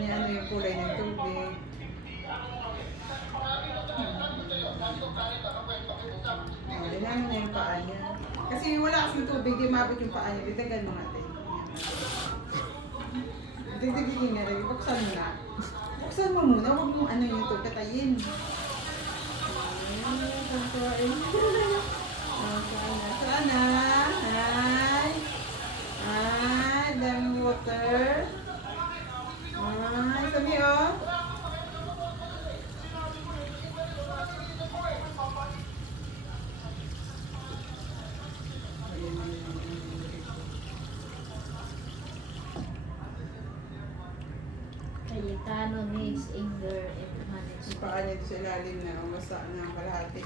Ano yung kulay ng tubig. Dinano na yung paa niya. Kasi wala kasing tubig, di mabot yung paa niya. Ditagal mo natin. Dagdagigin nga rin. Buksan mo na. Buksan mo muna. Huwag mo ano yung ito. Katayin. Sana. Hi. Hi. Daming water. Hi. Sabi oh. Cayetano needs anger and management. Paa niya sa ilalim na umasa ng kalahati.